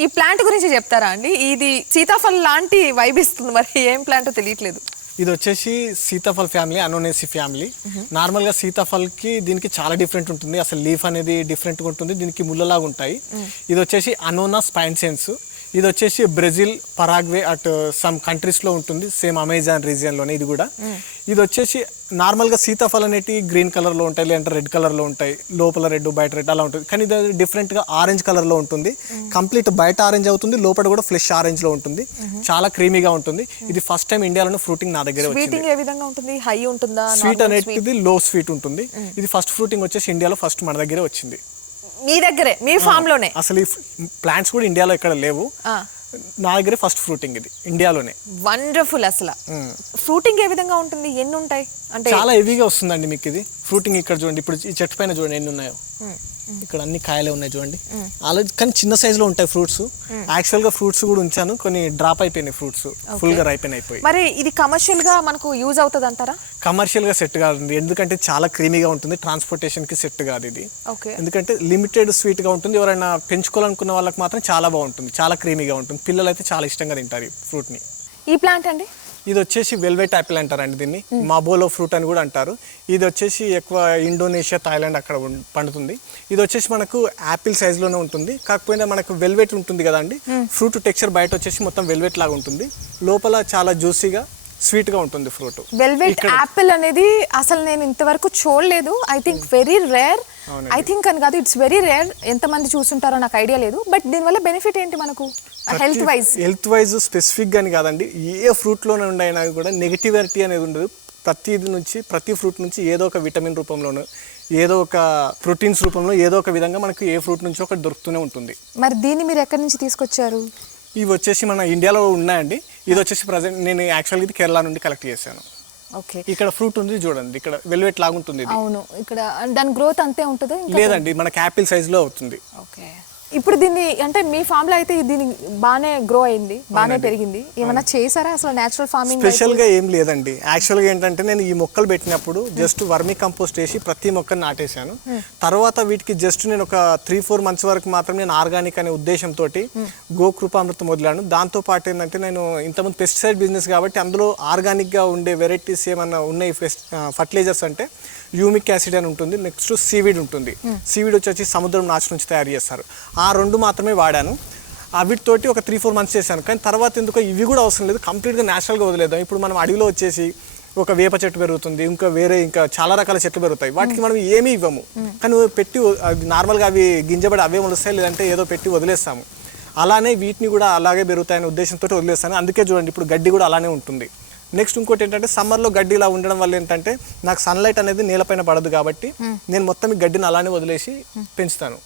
ఈ ప్లాంట్ గురించి చెప్తారా అండి? ఇది సీతాఫల్ లాంటి వైబ్ ఇస్తుంది మరి ఏం ప్లాంట్ తెలియట్లేదు. ఇది వచ్చేసి సీతాఫల్ ఫ్యామిలీ అనోనేసి ఫ్యామిలీ. నార్మల్గా సీతాఫల్కి దీనికి చాలా డిఫరెంట్ ఉంటుంది. అసలు లీఫ్ అనేది డిఫరెంట్గా ఉంటుంది. దీనికి ముళ్ళలాగా ఉంటాయి. ఇది వచ్చేసి అనోనా స్పైన్సెన్స్ ఇది వచ్చేసి బ్రెజిల్ పరాగ్వే అట్ సమ్ కంట్రీస్లో ఉంటుంది. సేమ్ అమెజాన్ రీజియన్లోనే ఇది కూడా. ఇది వచ్చేసి నార్మల్గా సీతాఫల్ అనేటి గ్రీన్ కలర్లో ఉంటాయి లేదంటే రెడ్ కలర్లో ఉంటాయి. లోపల రెడ్ బయట రెడ్ అలా ఉంటుంది. కానీ ఇది డిఫరెంట్గా ఆరెంజ్ కలర్లో ఉంటుంది. కంప్లీట్ బయట ఆరెంజ్ అవుతుంది లోపల కూడా ఫ్లెష్ ఆరెంజ్లో ఉంటుంది. చాలా క్రీమీగా ఉంటుంది. ఇది ఫస్ట్ టైం ఇండియాలోనే ఫ్రూటింగ్ నా దగ్గర ఉంటుంది? హై ఉంటుందా? స్వీట్ అనేది లో స్వీట్ ఉంటుంది. ఇది ఫస్ట్ ఫ్రూటింగ్ వచ్చేసి ఇండియాలో ఫస్ట్ మన దగ్గరే వచ్చింది. మీ దగ్గరే మీ ఫామ్లోనే అసలు ఈ ప్లాంట్స్ కూడా ఇండియాలో ఇక్కడ లేవు. నా దగ్గరే ఫస్ట్ ఫ్రూటింగ్ ఇది ఇండియాలోనే. వండర్ఫుల్ అసలు. ఫ్రూటింగ్ ఏ విధంగా ఉంటుంది ఎన్ని ఉంటాయి అంటే చాలా హెవీగా వస్తుందండి మీకు ఇది. ఫ్రూటింగ్ ఇక్కడ చూడండి ఇప్పుడు ఈ చెట్టు పైన చూడండి ఎన్ని ఉన్నాయో. ఇక్కడ అన్ని కాయలే ఉన్నాయి చూడండి. అలా కానీ చిన్న size లో ఉంటాయి ఫ్రూట్స్. యాక్చువల్గా ఫ్రూట్స్ కూడా ఉంచాను. కొన్ని డ్రాప్ అయిపోయినాయి ఫ్రూట్స్. ఫుల్గా రైపెన్ అయిపోయి. మరి ఇది కమర్షియల్గా మనకు యూజ్ అవుతుంది అంటారా కమర్షియల్గా సెట్ కాదండి. ఎందుకంటే చాలా క్రీమీగా ఉంటుంది. ట్రాన్స్పోర్టేషన్కి సెట్ కాదు ఇది. ఓకే. ఎందుకంటే లిమిటెడ్ స్వీట్గా ఉంటుంది. ఎవరైనా పెంచుకోవాలనుకున్న వాళ్ళకి మాత్రం చాలా బాగుంటుంది. చాలా క్రీమీగా ఉంటుంది. పిల్లలు అయితే చాలా ఇష్టంగా తింటారు ఈ ఫ్రూట్ని. ఈ ప్లాంట్ అండి? ఇది వచ్చేసి వెల్వెట్ యాపిల్ అంటారండి దీన్ని. మాబోలో ఫ్రూట్ అని కూడా అంటారు. ఇది వచ్చేసి ఎక్కువ ఇండోనేషియా థాయిలాండ్ అక్కడ పండుతుంది. ఇది వచ్చేసి మనకు యాపిల్ సైజులోనే ఉంటుంది. కాకపోతే మనకు వెల్వెట్ ఉంటుంది కదండి. ఫ్రూట్ టెక్స్చర్ బయట వచ్చేసి మొత్తం వెల్వెట్ లాగా ఉంటుంది. లోపల చాలా జ్యూసీగా స్వీట్గా ఉంటుంది ఫ్రూట్. వెల్వెట్ యాపిల్ అనేది అసలు నేను ఇంతవరకు చూడలేదు. I think very rare. I think అని కాదు ఇట్స్ వెరీ రేర్. ఎంతమంది చూసుంటారో నాకు ఐడియా లేదు. బట్ దీనివల్ల బెనిఫిట్ ఏంటి మనకు? Health wise health wise specific అని కాదండి. ఏ ఫ్రూట్లోనే ఉండైనా కూడా నెగిటివిటీ అనేది ఉండదు. ప్రతి నుంచి ప్రతి ఫ్రూట్ నుంచి ఏదో ఒక విటమిన్ రూపంలోనూ ఏదో ఒక ప్రోటీన్స్ రూపంలో ఏదో ఒక విధంగా మనకు ఏ ఫ్రూట్ నుంచి ఒకటి దొరుకుతూనే ఉంటుంది. మరి దీన్ని మీరు ఎక్కడి నుంచి తీసుకొచ్చారు? ఇవి వచ్చేసి మన ఇండియాలో ఉన్నాయండి. ఇది వచ్చేసి ప్రజెంట్ నేను యాక్చువల్గా ఇది కేరళ నుండి కలెక్ట్ చేశాను. ఓకే. ఇక్కడ ఫ్రూట్ ఉంది చూడండి ఇక్కడ వెల్వెట్ లాగా ఉంటుంది ఇది. అవును ఇక్కడ దాని గ్రోత్ అంతే ఉంటుంది లేదండి మనకి యాపిల్ సైజులో అవుతుంది. ఓకే. ఇప్పుడు దీన్ని అంటే మీ ఫామ్లో అయితే దీన్ని బాగానే గ్రో అయింది బాగానే పెరిగింది. ఏమైనా చేశారా అసలు నేచురల్ ఫార్మింగ్ స్పెషల్గా ఏం లేదండి. యాక్చువల్గా ఏంటంటే నేను ఈ మొక్కలు పెట్టినప్పుడు జస్ట్ వర్మి కంపోస్ట్ వేసి ప్రతి మొక్కను నాటేశాను. తర్వాత వీటికి జస్ట్ నేను ఒక త్రీ ఫోర్ మంత్స్ వరకు మాత్రం నేను ఆర్గానిక్ అనే ఉద్దేశంతో గోకృపామృతం వదిలాను దాంతో పాటు ఏంటంటే నేను ఇంతకుముందు పెస్టిసైడ్ బిజినెస్ కాబట్టి అందులో ఆర్గానిక్గా ఉండే వెరైటీస్ ఏమన్నా ఉన్నాయి ఫర్టిలైజర్స్ అంటే యూమిక్ యాసిడ్ అని ఉంటుంది నెక్స్ట్ సీవీడ్ ఉంటుంది. సీవీడ్ వచ్చేసి సముద్రం నాచు నుంచి తయారు చేస్తారు. ఆ రెండు మాత్రమే వాడాను. ఆ వీటితోటి ఒక త్రీ ఫోర్ మంత్స్ చేశాను. కానీ తర్వాత ఎందుకో ఇవి కూడా అవసరం లేదు. కంప్లీట్గా న్యాచురల్గా వదిలేద్దాం. ఇప్పుడు మనం అడవిలో వచ్చేసి ఒక వేప చెట్టు పెరుగుతుంది ఇంకా వేరే ఇంకా చాలా రకాల చెట్లు పెరుగుతాయి. వాటికి మనం ఏమీ ఇవ్వము. కానీ పెట్టి నార్మల్గా అవి గింజబడి అవే మొలుస్తాయి లేదంటే ఏదో పెట్టి వదిలేస్తాము. అలానే వీటిని కూడా అలాగే పెరుగుతాయనే ఉద్దేశంతో వదిలేస్తాను. అందుకే చూడండి ఇప్పుడు గడ్డి కూడా అలానే ఉంటుంది. నెక్స్ట్ ఇంకోటి ఏంటంటే సమ్మర్లో గడ్డి ఇలా ఉండడం వల్ల ఏంటంటే నాకు సన్లైట్ అనేది నేలపైన పడదు కాబట్టి నేను మొత్తం ఈ గడ్డిని అలానే వదిలేసి పెంచుతాను.